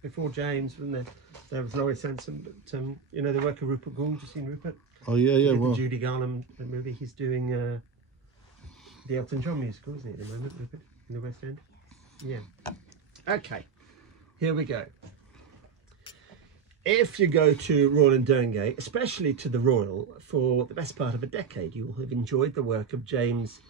Before James, when there was Laurie Sanson, but you know the work of Rupert Gould. You seen Rupert? Oh yeah, The well, Judy Garland movie. He's doing the Elton John musical, isn't he, at the moment, Rupert, in the West End? Yeah. Okay, here we go. If you go to Royal and Derngate, especially to the Royal, for the best part of a decade, you will have enjoyed the work of James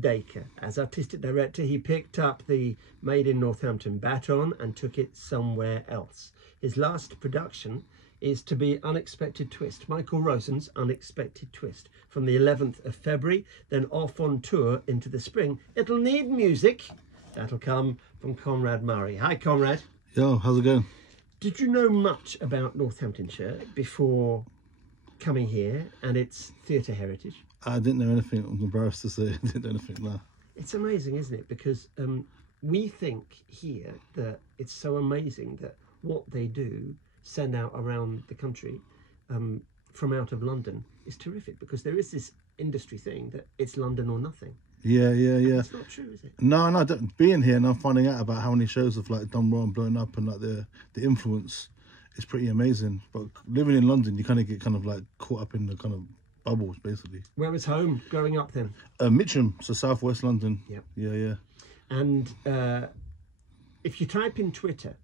Dacre. As artistic director, he picked up the Made in Northampton baton and took it somewhere else. His last production is to be Unexpected Twist, Michael Rosen's Unexpected Twist, from the 11th of February, then off on tour into the spring. It'll need music. That'll come from Conrad Murray. Hi, Conrad. Yo, how's it going? Did you know much about Northamptonshire before coming here and its theatre heritage? I didn't know anything. I'm embarrassed to say I didn't know anything. No. It's amazing, isn't it? Because we think here that it's so amazing that what they do, send out around the country from out of London, is terrific, because there is this industry thing that it's London or nothing. Yeah. It's not true, is it? No. Being here and I'm finding out about how many shows have like done well and blown up, and like the influence is pretty amazing. But living in London, you kind of get like caught up in the kind of bubbles, basically. Where was home growing up then? Mitcham, so southwest London. Yep. Yeah. And if you type in Twitter,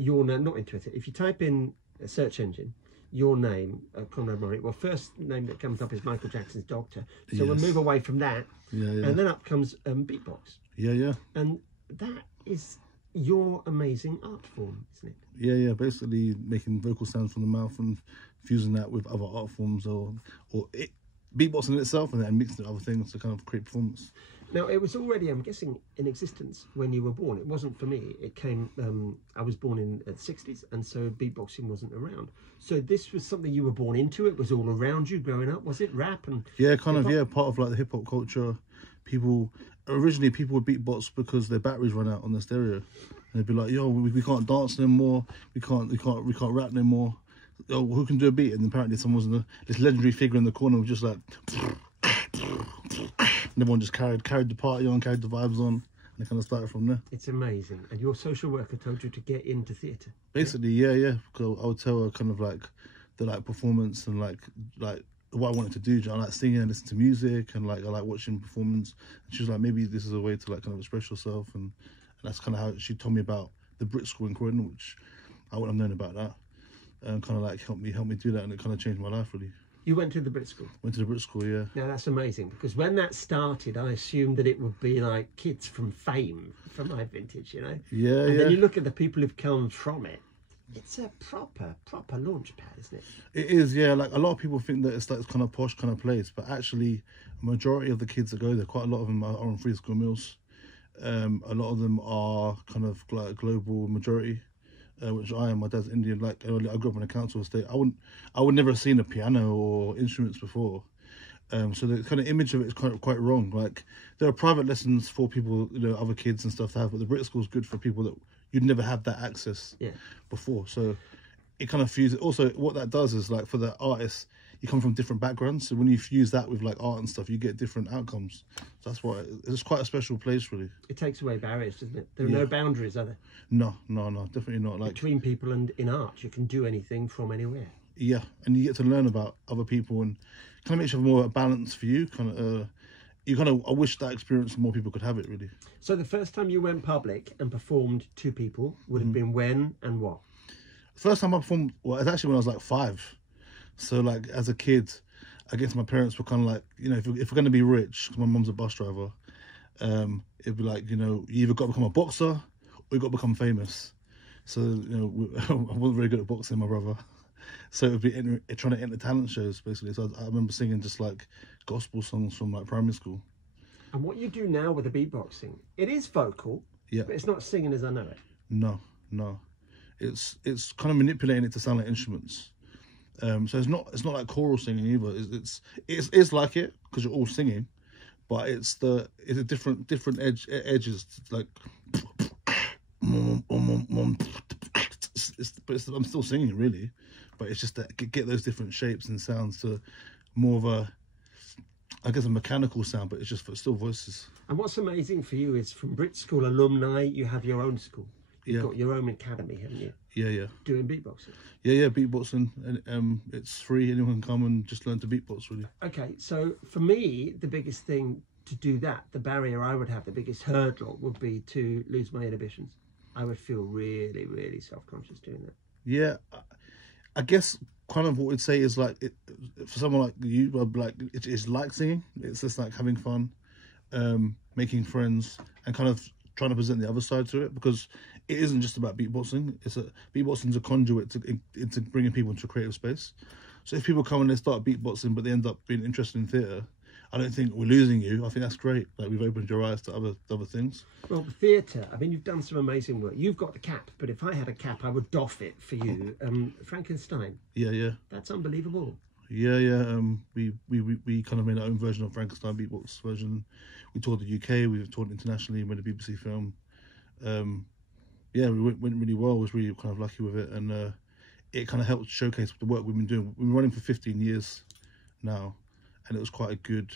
your name, not in Twitter, if you type in a search engine, your name, Conrad Murray, well, first name that comes up is Michael Jackson's Doctor. So we'll move away from that. Yeah. And then up comes beatbox. Yeah. And that is your amazing art form, isn't it? Yeah. Basically making vocal sounds from the mouth and fusing that with other art forms, or beatboxing in itself, and then mixing it with other things to kind of create performance. Now, it was already, I'm guessing, in existence when you were born. It wasn't for me. It came, I was born in the 60s, and so beatboxing wasn't around. So this was something you were born into. It was all around you growing up, was it? Rap and part of like the hip-hop culture. Originally people would beatbox because their batteries run out on their stereo, and they'd be like, yo, we can't dance no more, we can't rap no more. Yo, who can do a beat? And apparently someone was this legendary figure in the corner, was just like, and everyone just carried the party on, carried the vibes on, and it kind of started from there. It's amazing. And your social worker told you to get into theatre? Basically, yeah. Because I would tell her kind of like the performance and like what I wanted to do. I like singing and listen to music, and like I like watching performance. And she was like, maybe this is a way to like kind of express yourself, and that's kind of how she told me about the Brit School in Croydon, which I wouldn't have known about that, and kind of like helped me do that, and it kind of changed my life really. You went to the Brit School? Went to the Brit School, yeah. Now that's amazing, because when that started, I assumed that it would be like kids from Fame, from my vintage, you know? Yeah. And then you look at the people who've come from it. It's a proper launch pad, isn't it? It is, yeah. Like a lot of people think that it's like kind of posh kind of place, but actually, a majority of the kids that go there, quite a lot of them are on free school meals. A lot of them are kind of like global majority. Which I am. My dad's Indian. Like I grew up in a council estate. I would never have seen a piano or instruments before. So the kind of image of it is quite wrong. Like there are private lessons for people, other kids and stuff to have, but the Brit School is good for people that you'd never have that access before. So it kind of fuses. Also, what that does is like for the artists, you come from different backgrounds. So when you fuse that with like art and stuff, you get different outcomes. So that's why it's quite a special place, really. It takes away barriers, doesn't it? There are no boundaries, are there? No, definitely not. Like between people and in art, you can do anything from anywhere. Yeah, and you get to learn about other people, and kind of makes it more a balance for you. I wish that experience more people could have it, really. So the first time you went public and performed to people would have been when and what? The first time I performed, well, it's actually when I was like 5. So like as a kid, I guess my parents were kind of like, if we're going to be rich, because my mum's a bus driver, it'd be like, you either got to become a boxer or you got to become famous. So, I wasn't very good at boxing, my brother. So it would be trying to enter talent shows, basically. So I remember singing just like gospel songs from like primary school. And what you do now with the beatboxing, it is vocal, but it's not singing as I know it. No. It's kind of manipulating it to sound like instruments. So it's not like choral singing either. It's like it because you're all singing, but it's a different edges like. I'm still singing really, but it's just that get those different shapes and sounds to more of a, I guess, a mechanical sound, but it's still voices. And what's amazing for you is from Brit School alumni, you have your own school. You've got your own academy, haven't you? Yeah. Doing beatboxing. Yeah, beatboxing, and it's free. Anyone can come and just learn to beatbox, really. Okay, so for me, the biggest thing to do that, the barrier I would have, the biggest hurdle would be to lose my inhibitions. I would feel really, really self-conscious doing that. Yeah, I guess kind of what we'd say is like, for someone like you, like it's like singing. It's just like having fun, making friends, and kind of trying to present the other side to it, because it isn't just about beatboxing. Beatboxing is a conduit into bringing people into a creative space. So if people come and they start beatboxing, but they end up being interested in theatre, I don't think we're losing you. I think that's great. Like, we've opened your eyes to other things. Well, theatre, I mean, you've done some amazing work. You've got the cap, but if I had a cap, I would doff it for you. Frankenstein. Yeah. That's unbelievable. Yeah. We kind of made our own version of Frankenstein, beatbox version. We toured the UK. We've toured internationally. Made a BBC film. Yeah, we went really well. I was really kind of lucky with it, and it kind of helped showcase the work we've been doing. We've been running for 15 years now, and it was quite a good.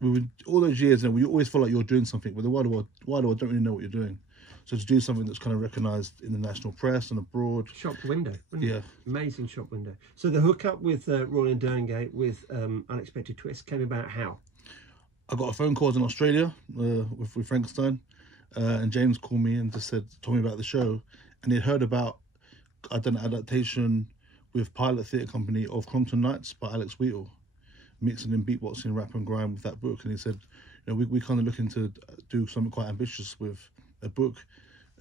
We would all those years, and we always felt like you're doing something, but the wider world don't really know what you're doing. So to do something that's kind of recognised in the national press and abroad. Shop window, wasn't yeah. it? Amazing shop window. So the hookup with Royal and Derngate with Unexpected Twist came about how? I got a phone call in Australia with Frankenstein, and James called me and just told me about the show, and he'd heard about I'd done an adaptation with Pilot Theatre Company of Crompton Nights by Alex Wheatle, mixing in beatboxing, rap and grime with that book, and he said, you know, we kind of looking to do something quite ambitious with a book.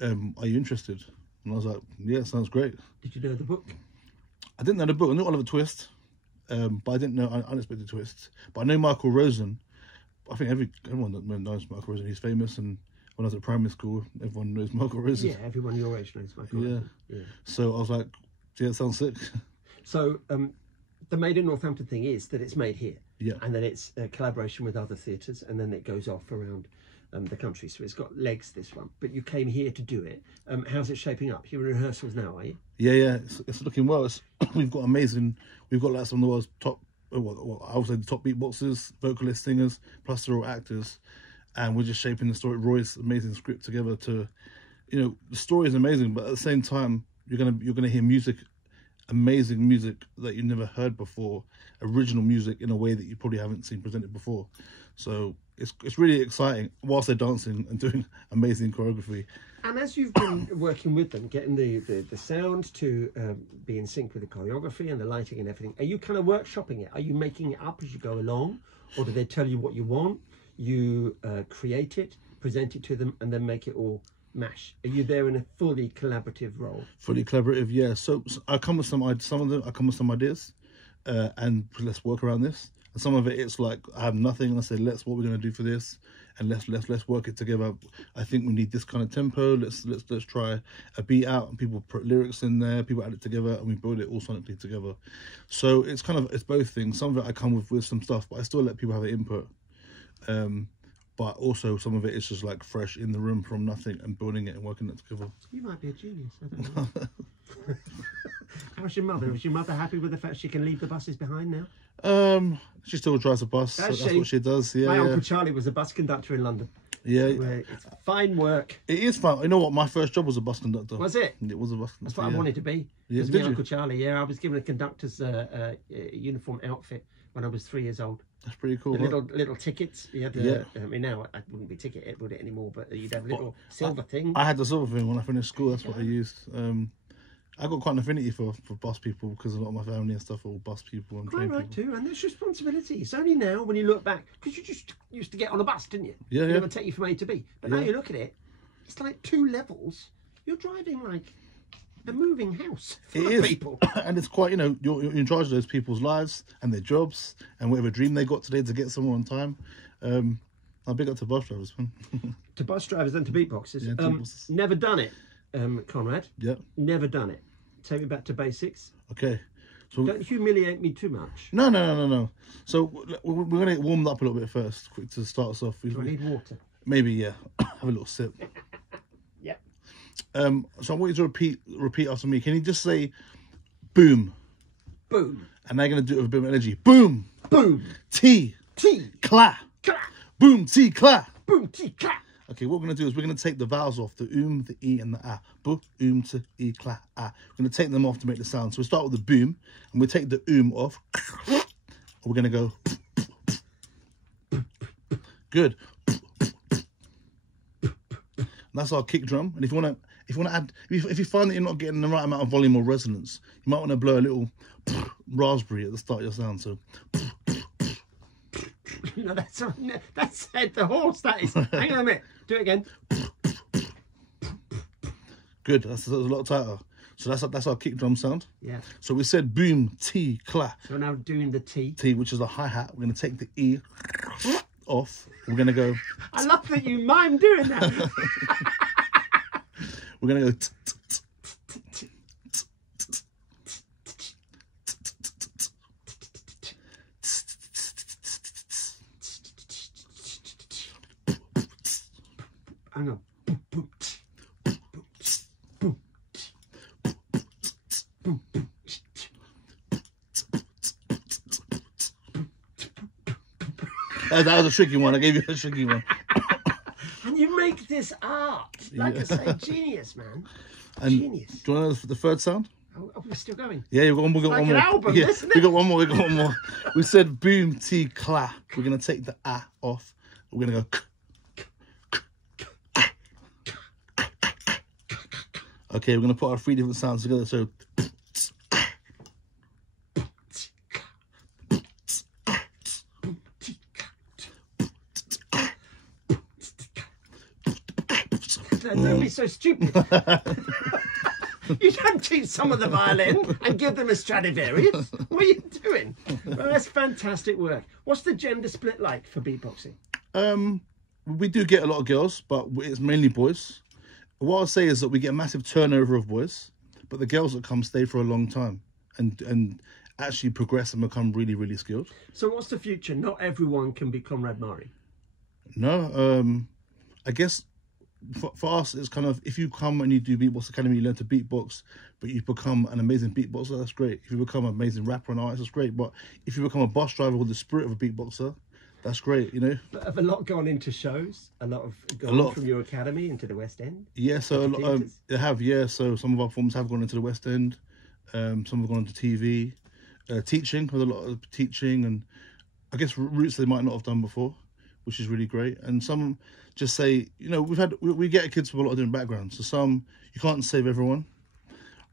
Are you interested? And I was like, yeah, sounds great. Did you know the book? I didn't know the book. I knew Oliver Twist, but I didn't know Unexpected Twist. But I know Michael Rosen. I think everyone knows Michael Rosen. He's famous, and when I was at primary school, everyone knows Michael Rosen. Yeah, everyone your age knows Michael Rosen. Yeah. So I was like, yeah, it sounds sick. So the Made in Northampton thing is that it's made here. Yeah. And then it's a collaboration with other theatres, and then it goes off around the country. So it's got legs, this one. But you came here to do it. How's it shaping up? You're in rehearsals now, are you? Yeah. It's looking well. We've got like some of the world's top, I would say the top beatboxers, vocalists, singers, plus they're all actors. And we're just shaping the story, Roy's amazing script together to, you know, the story is amazing, but at the same time, you're gonna hear music, amazing music that you never heard before, original music in a way that you probably haven't seen presented before. So it's really exciting whilst they're dancing and doing amazing choreography. And as you've been working with them, getting the sound to be in sync with the choreography and the lighting and everything, are you kind of workshopping it? Are you making it up as you go along, or do they tell you what you want? You create it, present it to them, and then make it all mash. Are you there in a fully collaborative role? Fully collaborative, yeah. So I come with some ideas, and let's work around this. And some of it's like I have nothing, and I say, what we're going to do for this, and let's work it together. I think we need this kind of tempo. Let's try a beat out, and people put lyrics in there. People add it together, and we build it all sonically together. So it's both things. Some of it I come with some stuff, but I still let people have an input. But also some of it is just like fresh in the room from nothing and building it and working it together. You might be a genius, I don't know. How's your mother? Is your mother happy with the fact she can leave the buses behind now? She still drives a bus. That's what she does. Yeah. My Uncle Charlie was a bus conductor in London. Yeah. So, it's fine work. It is fun. You know what? My first job was a bus conductor. Was it? It was a bus conductor. That's what I wanted to be. Yeah, my Uncle Charlie, I was given a conductor's uniform outfit when I was 3 years old. That's pretty cool. Little tickets. You had I mean, now I wouldn't be ticketed, would it anymore? But you'd have a little silver thing. I had the silver thing when I finished school. That's what I used. I got quite an affinity for bus people because a lot of my family and stuff are all bus people and train people. Too, and there's responsibility. It's only now when you look back, because you just used to get on a bus, didn't you? Yeah, It would take you from A to B. But now you look at it, it's like 2 levels. You're driving like a moving house full of people. And it's quite, you're in charge of those people's lives and their jobs and whatever dream they got today to get somewhere on time. I'll big up to bus drivers, man. To bus drivers and to beatboxers. Yeah, never done it, Conrad. Yeah. Never done it. Take me back to basics. Okay. So don't humiliate me too much. No. So we're going to get warmed up a little bit first, quick to start us off. Do I need water? Maybe, yeah. Have a little sip. Yeah. So I want you to repeat after me. Can you just say, boom? Boom. And they're going to do it with a bit of energy. Boom. Boom. T. T. Clap. Clap. Boom, T, clap. Boom, T, clap. Okay, what we're going to do is we're going to take the vowels off, the the e, and the a. Bu, to, e, cla, a. We're going to take them off to make the sound. So we start with the boom, and we take the off. We're going to go. Good. That's our kick drum. And if you want to add, if you find that you're not getting the right amount of volume or resonance, you might want to blow a little raspberry at the start of your sound. So. No, that's Ed the horse. That is. Hang on a minute. Do it again. Good. That's a lot tighter. So that's our kick drum sound. Yeah. So we said boom, T, cla. So we're now doing the T. T, which is a hi hat. We're going to take the E off. We're going to go. I love that you mime doing that. We're going to go. Hang on. That was a tricky one. I gave you a tricky one. And you make this art. Like I say, genius, man. And genius. Do you want to know the third sound? Oh, we're still going. Yeah, we've got one more. Like an album, yeah, isn't it? We got one more. We got one more. We said boom, T, cla. We're going to take the a off. We're going to go. Okay, we're going to put our 3 different sounds together. So. Don't be so stupid. You don't teach someone the violin and give them a Stradivarius. What are you doing? Well, that's fantastic work. What's the gender split like for beatboxing? We do get a lot of girls, but it's mainly boys. What I'll say is that we get a massive turnover of boys, but the girls that come stay for a long time and actually progress and become really, really skilled. So what's the future? Not everyone can be Conrad Murray. No, I guess for us, it's kind of, if you come and you do Beatbox Academy, you learn to beatbox, but you become an amazing beatboxer, that's great. If you become an amazing rapper and artist, that's great. But if you become a bus driver with the spirit of a beatboxer, that's great, you know. But have a lot gone into shows? A lot from your academy into the West End? Yeah, so they have, yeah. So some of our forms have gone into the West End. Some have gone into TV. Teaching, with a lot of teaching, and I guess routes they might not have done before, which is really great. And some just say, you know, we get kids from a lot of different backgrounds. So some, you can't save everyone,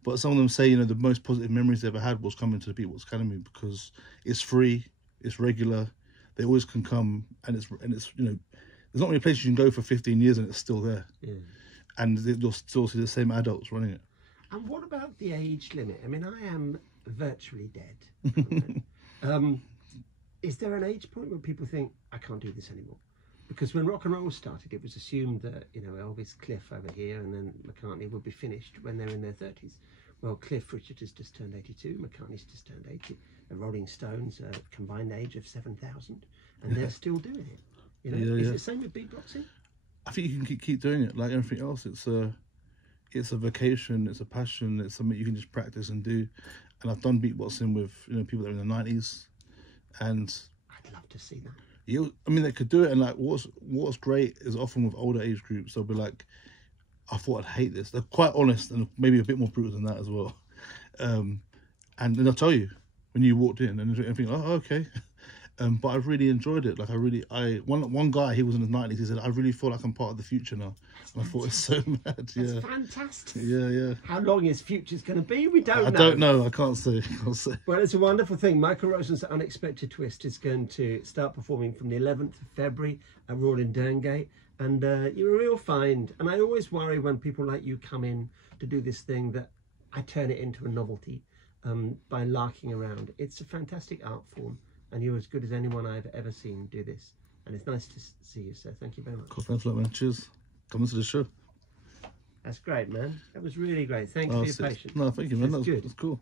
but some of them say, you know, the most positive memories they ever had was coming to the Beatbox Academy because it's free, it's regular, they always can come, and it's you know, there's not many places you can go for 15 years and it's still there. Yeah. And you'll still see the same adults running it. And what about the age limit? I mean, I am virtually dead. Is there an age point where people think, I can't do this anymore? Because when rock and roll started, it was assumed that, you know, Elvis, Cliff over here, and then McCartney would be finished when they're in their 30s. Well, Cliff Richard has just turned 82, McCartney's just turned 80. The Rolling Stones, a combined age of 7,000, and they're still doing it. You know, is it the same with beatboxing? I think you can keep doing it like everything else. It's a vocation, it's a passion, it's something you can just practice and do. And I've done beatboxing with, you know, people that are in the 90s, and I'd love to see that. Yeah, I mean, they could do it, and like what's great is often with older age groups, they'll be like, I thought I'd hate this. They're quite honest and maybe a bit more brutal than that as well. And then they'll tell you when you walked in, and you think, oh, okay. But I've really enjoyed it. Like one guy, he was in his 90s. He said, I really feel like I'm part of the future now. And I thought it's so mad. Yeah, that's fantastic. Yeah. How long his future's going to be? We don't know. I don't know. I can't say. Well, it's a wonderful thing. Michael Rosen's Unexpected Twist is going to start performing from the 11th of February at Royal in Derngate. And you're a real find. And I always worry when people like you come in to do this thing that I turn it into a novelty by larking around. It's a fantastic art form. And you're as good as anyone I've ever seen do this. And it's nice to see you, so thank you very much. Cool, thanks a lot, man. Cheers. Coming to the show. That's great, man. That was really great. Thanks for your patience. No, thank you, man. That's good. That's cool.